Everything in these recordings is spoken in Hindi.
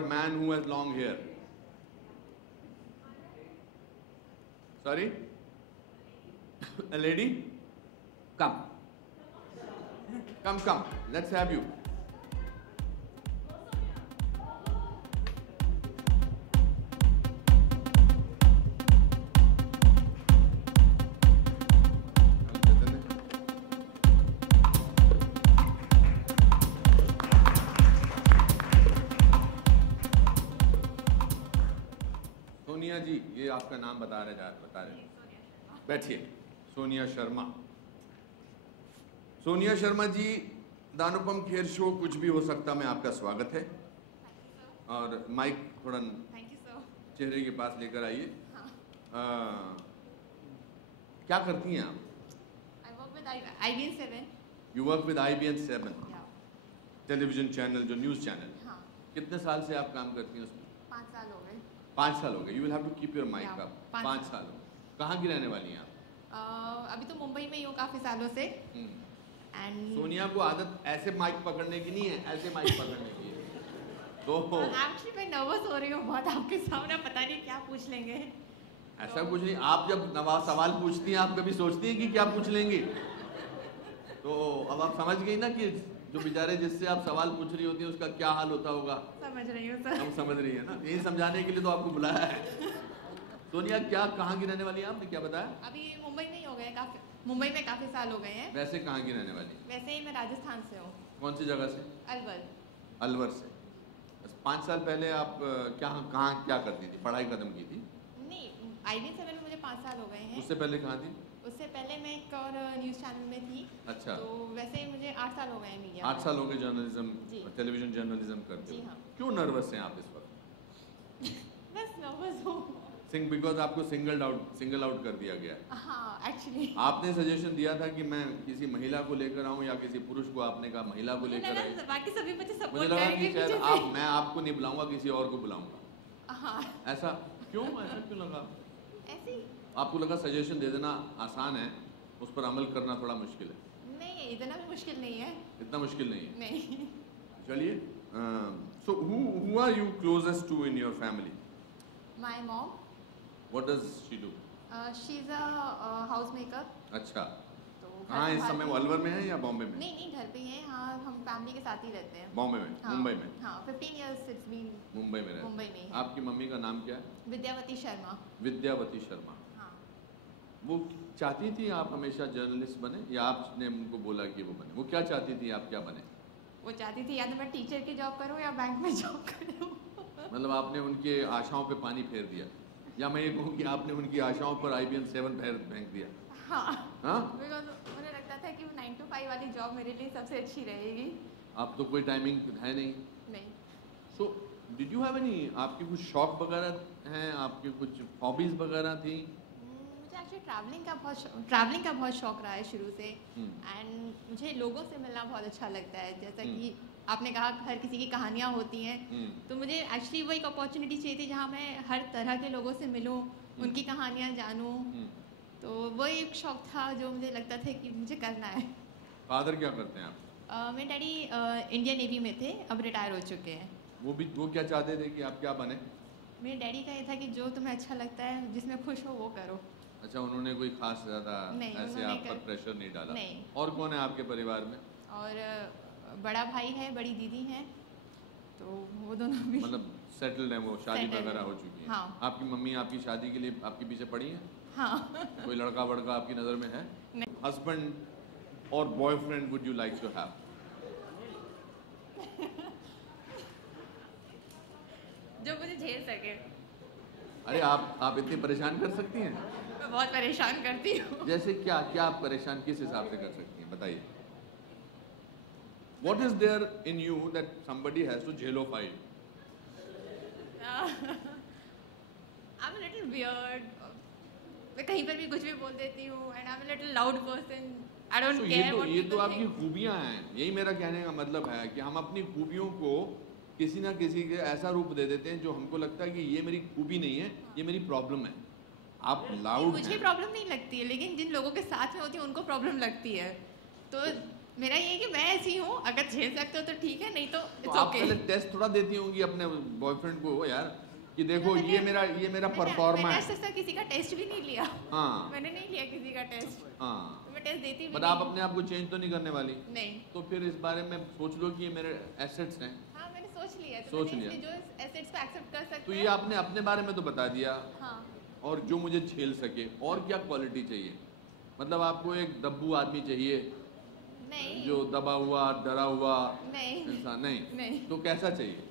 a man who has long hair? Sorry? A lady? Come. Come. Let's have you. Sonia जी, ये आपका नाम बता रहे बैठिए। सोनिया शर्मा। सोनिया शर्मा जी, दानुपम खेर शो कुछ भी हो सकता में आपका स्वागत है। और माइक थोड़ा चेहरे के पास लेकर आइए। क्या करती हैं आप? I work with IBN 7. You work with IBN 7 television channel, जो न्यूज़ चैनल। हाँ। कितने साल से आप काम करती हैं उसमें? 5 साल हो गए। 5 साल हो गए। You will have to keep your mic up. 5 साल हो। कहाँ की रहने वाली हैं आप? अभी तो मुंबई में ही हूँ काफ़ी सालों से। एंड सोनिया को आदत ऐसे माइक पकड़ने की नहीं है, ऐसे माइक पकड़ने की है। तो एक्चुअली मैं नर्वस हो रही हूँ बहुत आपके सामने, पता नहीं क्या पूछ लेंगे। ऐसा कुछ नहीं। आप जब नवाज सवाल पूछती हैं, आप कभी सोचती हैं कि क्या पूछ लेंगे? तो अब आप समझ गई ना कि जो बेचारे जिससे आप सवाल पूछ रही होती हैं उसका क्या हाल होता होगा। समझ रही हूँ सर। हम समझ रही है ना, यही समझाने के लिए तो आपको बुलाया है। सोनिया, क्या कहाँ की रहने वाली है? आपने क्या बताया? अभी मुंबई में ही हो गए, मुंबई में काफ़ी साल हो गए हैं। वैसे कहाँ की रहने वाली? वैसे ही मैं राजस्थान से हूँ। कौन सी जगह से? अलवर। अलवर से। बस 5 साल पहले आप कहाँ क्या करती थी? पढ़ाई खत्म की थी? नहीं, IBN 7 में मुझे 5 साल हो गए हैं। उससे पहले कहाँ थी? उससे पहले मैं एक और न्यूज़ चैनल में थी। अच्छा। तो वैसे ही मुझे 8 साल हो गए हैं मीडिया। 8 साल हो गए जर्नलिज्म, टेलीविजन जर्नलिज्म करते जी हो। हाँ। क्यों नर्वस हैं आप इस वक्त? बस नर्वस हूँ। बिकॉज आपको सिंगल आउट कर दिया गया है। हाँ, एक्चुअली आपने सजेशन दिया था कि मैं किसी महिला को लेकर आऊं या किसी पुरुष को, आपने कहा महिला को लेकर आए। बाकी सभी बच्चे मुझे सपोर्ट लगा करेंगे कि शायद मैं आपको नहीं बुलाऊंगा, किसी और को बुलाऊंगा। हाँ। ऐसा क्यों लगा? ऐसे ही। आपको लगा सजेशन दे देना आसान है, उस पर अमल करना थोड़ा मुश्किल है? नहीं, इतना भी मुश्किल नहीं है। इतना मुश्किल नहीं है? नहीं। चलिए, so who are you closest to in your family? My mom. What does she do? She's a housemaker. अच्छा। तो हाँ, इस समय वो अलवर में है या बॉम्बे में? नहीं, घर पे ही है। हाँ, हम फैमिली के साथ ही रहते हैं। बॉम्बे में? हाँ, मुंबई में? हाँ, 15 years it's been मुंबई में रहते हैं। मुंबई में है। आपकी मम्मी का नाम क्या है? विद्यावती शर्मा। विद्यावती शर्मा। हाँ। वो चाहती थी आप हमेशा जर्नलिस्ट बने या आपने उनको बोला कि वो बने? वो क्या चाहती थी, आप क्या बने? वो चाहती थी या तो मैं टीचर की जॉब करूँ या बैंक में जॉब करूँ। मतलब आपने उनके आशाओं पे पानी फेर दिया, या मैं ये कहूँ कि आपने उनकी आशाओं पर IBN 7 फेंक दिया? हाँ। हाँ? मुझे लगता था कि वो 9 to 5 वाली जॉब मेरे लिए सबसे अच्छी रहेगी। आप तो कोई टाइमिंग है नहीं। So did you have any, आपके कुछ शौक वगैरह हैं, आपके कुछ हॉबीज वगैरह थी? मुझे एक्चुअली ट्रैवलिंग का बहुत शौक रहा है शुरू से। एंड मुझे लोगों से मिलना बहुत अच्छा लगता है। जैसा कि आपने कहा हर किसी की कहानियाँ होती हैं, तो मुझे एक्चुअली वो एक अपॉर्चुनिटी चाहिए थी जहाँ मैं हर तरह के लोगों से मिलूँ, उनकी कहानियाँ जानूँ। तो वो एक शौक था जो मुझे लगता था कि मुझे करना है। फादर क्या करते हैं आप? मेरे डैडी इंडियन नेवी में थे, अब रिटायर हो चुके हैं। वो क्या चाहते थे कि आप क्या बने? मेरे डैडी का ये था कि जो तुम्हें अच्छा लगता है, जिसमें खुश हो वो करो। अच्छा, उन्होंने कोई खास ज़्यादा ऐसे आप पर प्रेशर नहीं डाला? नहीं। और कौन है आपके परिवार में? और बड़ा भाई है, बड़ी दीदी है, तो वो दोनों भी मतलब सेटल्ड है, वो शादी वगैरह हो चुकी है? हाँ। आपकी मम्मी आपकी शादी के लिए आपके पीछे पड़ी है? हाँ। कोई लड़का वड़का आपकी नज़र में है? हस्बैंड और boyfriend would you like to have? जो मुझे झेल सके। अरे आप इतनी परेशान कर सकती हैं? मैं बहुत परेशान करती हूँ। जैसे क्या आप परेशान किस हिसाब से कर सकती हैं, बताइए? What is there in you that somebody has to jello-file? I'm a little weird. मैं कहीं पर भी कुछ भी बोल देती हूँ, and I'm a little loud person. I don't care what ये तो people आपकी think. खूबियाँ हैं। यही मेरा कहने का मतलब है कि हम अपनी खूबियों को किसी ना किसी के ऐसा रूप दे देते हैं जो हमको लगता है कि ये मेरी खूबी नहीं है, ये मेरी प्रॉब्लम है। आप लाउड हैं। मुझे प्रॉब्लम नहीं लगती है, लेकिन जिन लोगों के साथ में होती है उनको प्रॉब्लम लगती है। तो मेरा ये है कि मैं ऐसी हूँ, अगर झेल सकते हो तो ठीक है, नहीं तो तो इट्स आप ओके। पहले टेस्ट थोड़ा देती होंगी अपने बॉयफ्रेंड को यार कि देखो मैंने- ये मेरा मैंने परफॉर्मा आज है। तक किसी का टेस्ट भी नहीं लिया। हाँ मैंने नहीं लिया किसी का टेस्ट, हाँ, तो मैं टेस्ट देती भी बट नहीं। आप अपने आप को चेंज तो नहीं करने वाली, नहीं। तो फिर इस बारे में सोच लो कि ये मेरे एसेट्स हैं। हाँ मैंने सोच लिया, तो सोच मैंने लिया। इसलिए जो एसेट्स को एक्सेप्ट कर सकते तो हैं। ये आपने अपने बारे में तो बता दिया, हाँ और जो मुझे झेल सके, और क्या क्वालिटी चाहिए? मतलब आपको एक दब्बू आदमी चाहिए नहीं जो दबा हुआ डरा हुआ नहीं इंसान? नहीं। नहीं, तो कैसा चाहिए?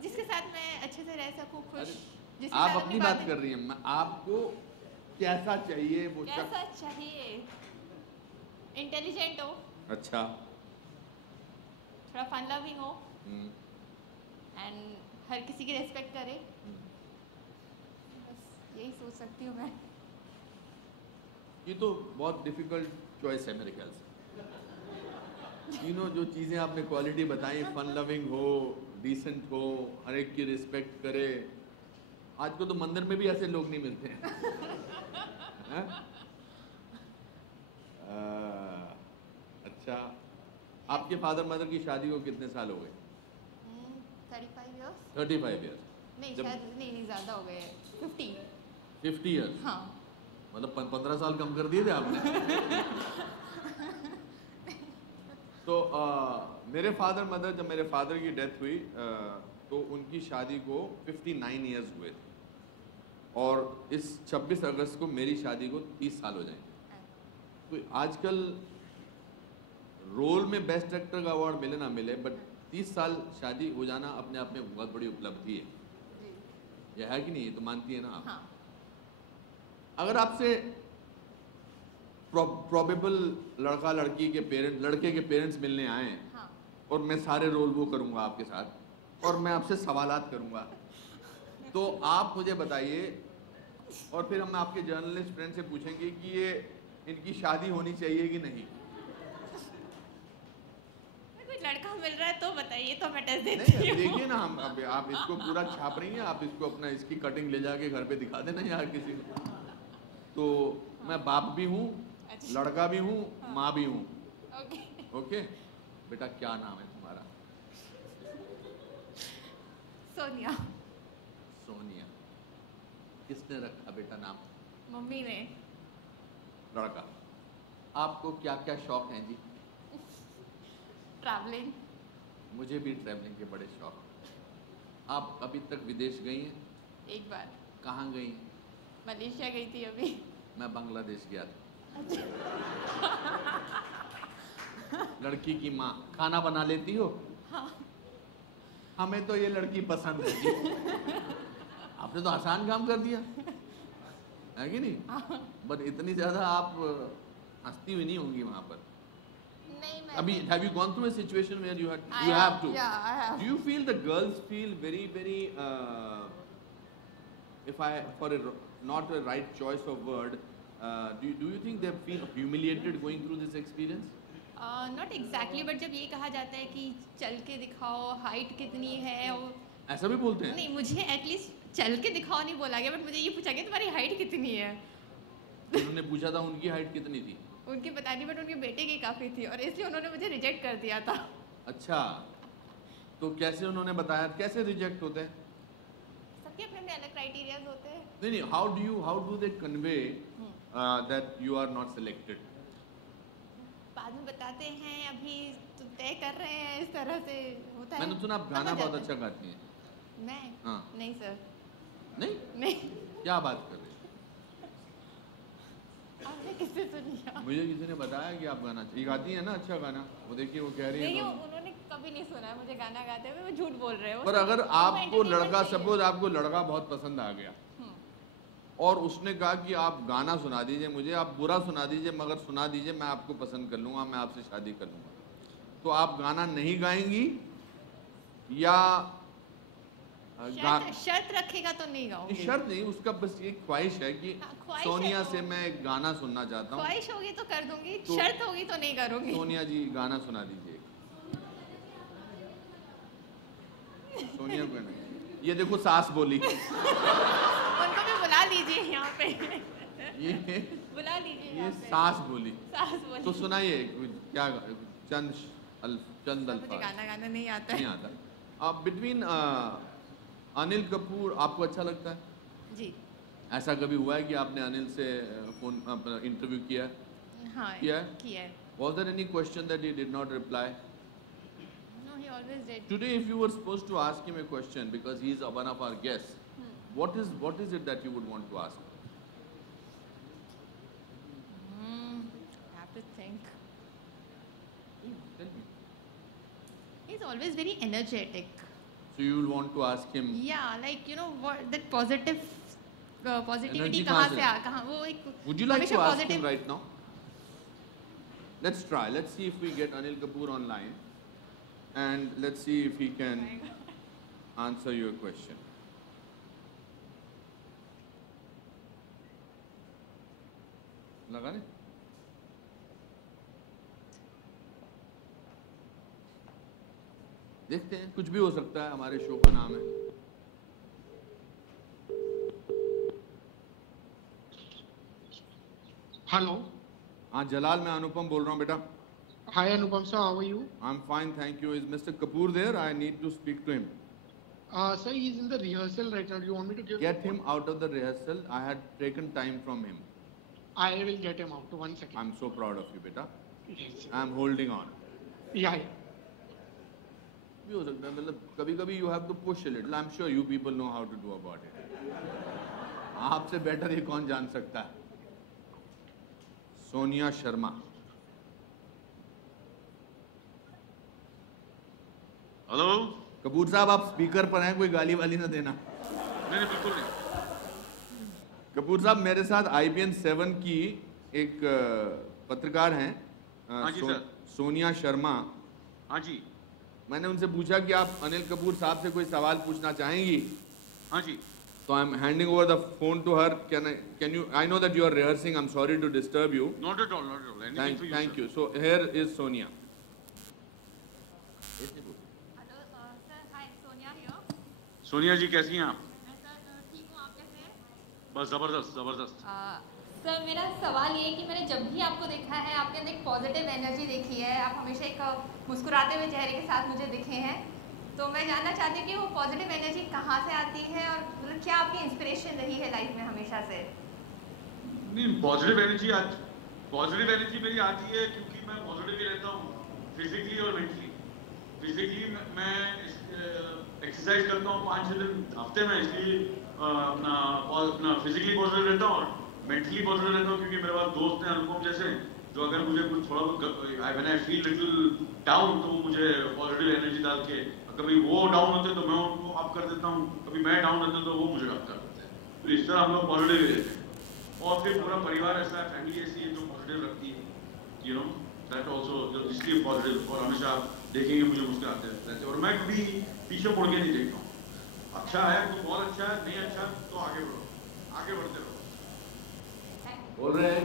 जिसके साथ मैं अच्छे से रह सकूँ, खुश। अरे, जिसके आप साथ अपनी बात बातें- कर रही हैं, आपको कैसा चाहिए वो कैसा चाहिए? इंटेलिजेंट हो, अच्छा। थोड़ा फन लविंग हो, हम्म, एंड हर किसी की रिस्पेक्ट करे। हम्म। बस यही सोच सकती हूँ मैं। ये तो बहुत डिफिकल्ट चॉइस है मेरे ख्याल से। तीनों जो चीज़ें आपने क्वालिटी बताई, फन लविंग हो, डिसेंट हो, हर एक की रिस्पेक्ट करे, आजकल तो मंदिर में भी ऐसे लोग नहीं मिलते हैं। हैं? अच्छा, आपके फादर मदर की शादी को कितने साल हो गए? 35 इयर्स? 35 ईयर्स। नहीं जब- शायद नहीं ज़्यादा हो गए, 50। 50 ईयर्स? हाँ मतलब 15 साल कम कर दिए थे आपने। तो मेरे फादर मदर, जब मेरे फादर की डेथ हुई तो उनकी शादी को 59 ईयर्स हुए थे, और इस 26 अगस्त को मेरी शादी को 30 साल हो जाएंगे। तो आजकल रोल में बेस्ट एक्टर का अवार्ड मिले ना मिले, बट 30 साल शादी हो जाना अपने आप में बहुत बड़ी उपलब्धि है। जी। यह है कि नहीं? ये तो मानती है ना आप? हाँ अगर आपसे प्रोबेबल लड़का लड़की के पेरेंट्स, लड़के के पेरेंट्स मिलने आए, हाँ और मैं सारे रोल वो करूंगा आपके साथ, और मैं आपसे सवालात करूंगा, तो आप मुझे बताइए, और फिर हम आपके जर्नलिस्ट फ्रेंड से पूछेंगे कि ये इनकी शादी होनी चाहिए कि नहीं। कोई लड़का मिल रहा है तो बताइए, तो मैं टेस्ट देती नहीं हूँ। देखिए ना, हम अब आप इसको पूरा छाप रही हैं, आप इसको अपना इसकी कटिंग ले जाके घर पे दिखा देना यार किसी को। तो मैं बाप भी हूँ, अच्छा। लड़का भी हूँ, हाँ। माँ भी हूँ। ओके। ओके बेटा, क्या नाम है तुम्हारा? सोनिया। सोनिया। किसने रखा बेटा नाम? मम्मी ने। लड़का। आपको क्या क्या शौक हैं जी? ट्रैवलिंग। मुझे भी ट्रैवलिंग के बड़े शौक। आप अभी तक विदेश गई हैं? एक बार कहाँ गई हैं? मलेशिया गई थी अभी। मैं बांग्लादेश गया था। लड़की की माँ, खाना बना लेती हो? हाँ। हमें तो ये लड़की पसंद है जी। आपने तो आसान काम कर दिया है कि नहीं? बट इतनी ज्यादा आप हंसती हुई नहीं होंगी वहां पर। नहीं मैं अभी have you gone through a situation where you I have to? Yeah, I have. Do you feel the girls feel very if I for a not a right choice of word, do you think they feel humiliated going through this experience? Not exactly, but जब ये कहा जाता है कि चल के दिखाओ हाइट कितनी है, और ऐसा भी बोलते हैं? नहीं मुझे एटलीस्ट चल के दिखाओ नहीं बोला गया, बट मुझे ये पूछा गया तुम्हारी हाइट कितनी है। उन्होंने पूछा था उनकी हाइट कितनी थी? उनकी पता नहीं, बट उनके बेटे की काफ़ी थी, और इसलिए उन्होंने मुझे रिजेक्ट कर दिया था। अच्छा, तो कैसे उन्होंने बताया, कैसे रिजेक्ट होते हैं? सबके अपने अपने अलग क्राइटेरियाज होते हैं। नहीं नहीं, how do they convey that you are not selected? बाद में बताते हैं, अभी तो तय कर रहे हैं, इस तरह से होता है। मैंने सुना आप गाना समझ बहुत जाते अच्छा गाती हैं। हैं। मैं हाँ। नहीं सर, नहीं, नहीं। क्या बात कर रहे हैं? आपने किससे सुनी? मुझे किसी ने बताया कि आप गाना ये गाती हैं ना, अच्छा गाना। वो देखिए वो कह रही नहीं, है उन्होंने कभी नहीं सुना है मुझे गाना गाते हुए, वो झूठ बोल रहे हो। पर अगर आपको लड़का, सपोज आपको लड़का बहुत पसंद आ गया और उसने कहा कि आप गाना सुना दीजिए मुझे, आप बुरा सुना दीजिए मगर सुना दीजिए, मैं आपको पसंद कर लूँगा, मैं आपसे शादी कर लूँगा, तो आप गाना नहीं गाएंगी या शर्त रखेगा तो नहीं गाऊंगी। शर्त नहीं, उसका बस ये ख्वाहिश है कि ख्वाहिश सोनिया है तो- से मैं एक गाना सुनना चाहता हूँ। ख्वाहिश होगी तो कर दूंगी, तो- शर्त होगी तो नहीं करूंगी। सोनिया जी गाना सुना दीजिए। सोनिया को नहीं, ये देखो सास बोली। उनको भी बुला लीजिए यहाँ पे। ये बुला लीजिए ये यहाँ पे। सास बोली। सास बोली। तो सुनाइए क्या चंद मुझे अल्फाज। गाना गाना नहीं आता नहीं है। आता। बिटवीन अनिल कपूर आपको अच्छा लगता है? जी ऐसा कभी हुआ है कि आपने अनिल से फोन अपना इंटरव्यू किया है? हाँ किया है? किया है। Was there any question that he did not reply? No, he always did. Today, if you were supposed to ask him a question because he is one of our guests, what is it that you would want to ask? I have to think. Tell me. He's always very energetic. So you will want to ask him. Yeah, like you know what that positivity Energy कहाँ कहाँ से से? कहाँ वो एक Would you like हमेशा to ask positive- him right now? Let's try. Let's see if we get Anil Kapoor online, and let's see if he can answer your question. लगा ने? देखते हैं, कुछ भी हो सकता है, हमारे शो का नाम है। हेलो। हाँ जलाल, मैं अनुपम बोल रहा हूँ बेटा। Hi Anupam sir, how are you? I'm fine, thank you. Is Mr. Kapoor there? I need to speak to him. Sir, he is in the rehearsal right now. Do you want me to give? Get him out of the rehearsal. I had taken time from him. I will get him out. 1 second. I'm so proud of you, beta. Yes. I'm holding on. Yeah. भी हो सकता है, मतलब कभी-कभी you have to push a little. I'm sure you people know how to do about it. आपसे better ये कौन जान सकता है? सोनिया शर्मा। हेलो। कपूर साहब, आप स्पीकर पर हैं, कोई गाली वाली ना देना। नहीं बिल्कुल नहीं। कपूर साहब, मेरे साथ IBN 7 की एक पत्रकार हैं, हाँ जी सर। सोनिया शर्मा। हाँ जी। मैंने उनसे पूछा कि आप अनिल कपूर साहब से कोई सवाल पूछना चाहेंगी? हाँ जी। So I'm handing over the phone to her. Can you? I know that you are rehearsing. I'm sorry to disturb you. Not at all, not at all. Anything for you, Thank sir. you. So here is Sonia. Hello sir, hi Sonia here. Sonia ji कैसी हैं आप? मैं सर ठीक हूँ, आप कैसे हैं? बस जबरदस्त जबरदस्त। सर मेरा सवाल ये है कि मैंने जब भी आपको देखा है, आपके अंदर एक पॉजिटिव एनर्जी देखी है, आप हमेशा एक मुस्कुराते हुए चेहरे के साथ मुझे दिखे हैं। तो मैं जानना चाहती हूँ कि वो पॉजिटिव एनर्जी कहाँ से आती है और मतलब क्या आपकी इंस्पिरेशन रही है लाइफ में हमेशा से? नहीं, पॉजिटिव एनर्जी मेरी आती है क्योंकि मैं पॉजिटिव ही रहता हूँ, फिजिकली और मेंटली। फिजिकली मैं एक्सरसाइज करता हूँ 5-6 दिन हफ्ते में, इसलिए अपना फिजिकली पॉजिटिव रहता हूँ और मेंटली पॉजिटिव रहता हूँ क्योंकि मेरे पास दोस्त हैं अनुपम जैसे, जो अगर मुझे कुछ थोड़ा बहुत when I feel little down तो वो मुझे पॉजिटिव एनर्जी डाल के, कभी वो डाउन होते तो मैं उनको अप कर देता हूँ, कभी मैं डाउन होता तो वो मुझे अप कर देते हैं। तो इस तरह हम लोग पॉजिटिव ही रहते हैं। और फिर पूरा परिवार ऐसा है, फैमिली ऐसी है जो पॉजिटिव रखती है, यू नो दैट ऑल्सो, जो इसलिए पॉजिटिव। और हमेशा आप देखेंगे मुझे मुस्कुराते रहते हैं और मैं कभी पीछे मुड़ के नहीं देखता हूँ। अच्छा है तो बहुत अच्छा है, नहीं अच्छा तो आगे बढ़ो, आगे बढ़ते रहो। बोल रहे हैं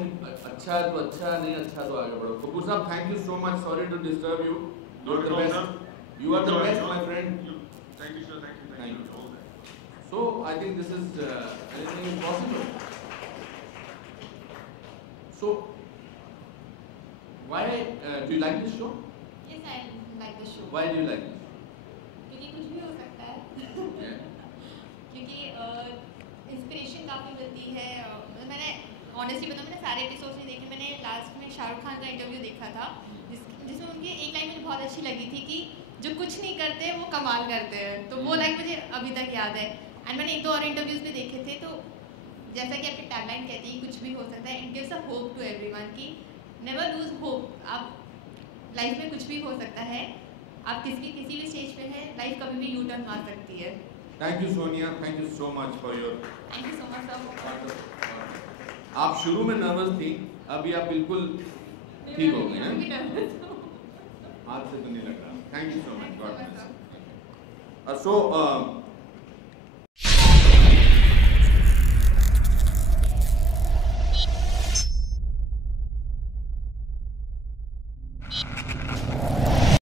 अच्छा है तो अच्छा, नहीं अच्छा तो आगे बढ़ो। कपूर साहब, thank you so much, sorry to disturb you. You are the best. You are the best, my friend. Thank you, sir. Thank you. Thank you. So I think this is anything is possible. So why do you like this show? Yes, I like the show. Why do you like it? क्योंकि कुछ भी हो सकता है। Yeah. क्योंकि इंस्पिरेशन काफ़ी मिलती है। मैंने ऑनेस्टली बताऊँ, मैंने सारे एपिसोड्स नहीं देखे। मैंने लास्ट में शाहरुख खान का इंटरव्यू देखा था जिसमें उनकी एक लाइन मुझे बहुत अच्छी लगी थी कि जो कुछ नहीं करते वो कमाल करते हैं। तो वो लाइन मुझे अभी तक याद है। एंड मैंने 1-2 और इंटरव्यूज़ भी देखे थे। तो जैसा कि आपकी टैगलाइन कहती है, कुछ भी हो सकता है, it gives a hope to everyone कि नेवर लूज होप। आप लाइफ में कुछ भी हो सकता है, आप किसी भी स्टेज पे हैं, लाइफ कभी भी यू टर्न मार सकती है। Thank you, Sonia. Thank you so much for your. Thank you so much sir. आप शुरू में नर्वस थी, अभी आप बिल्कुल ठीक हो गए हैं। हाथ से तो नहीं लग रहा। Thank you so much. God bless. So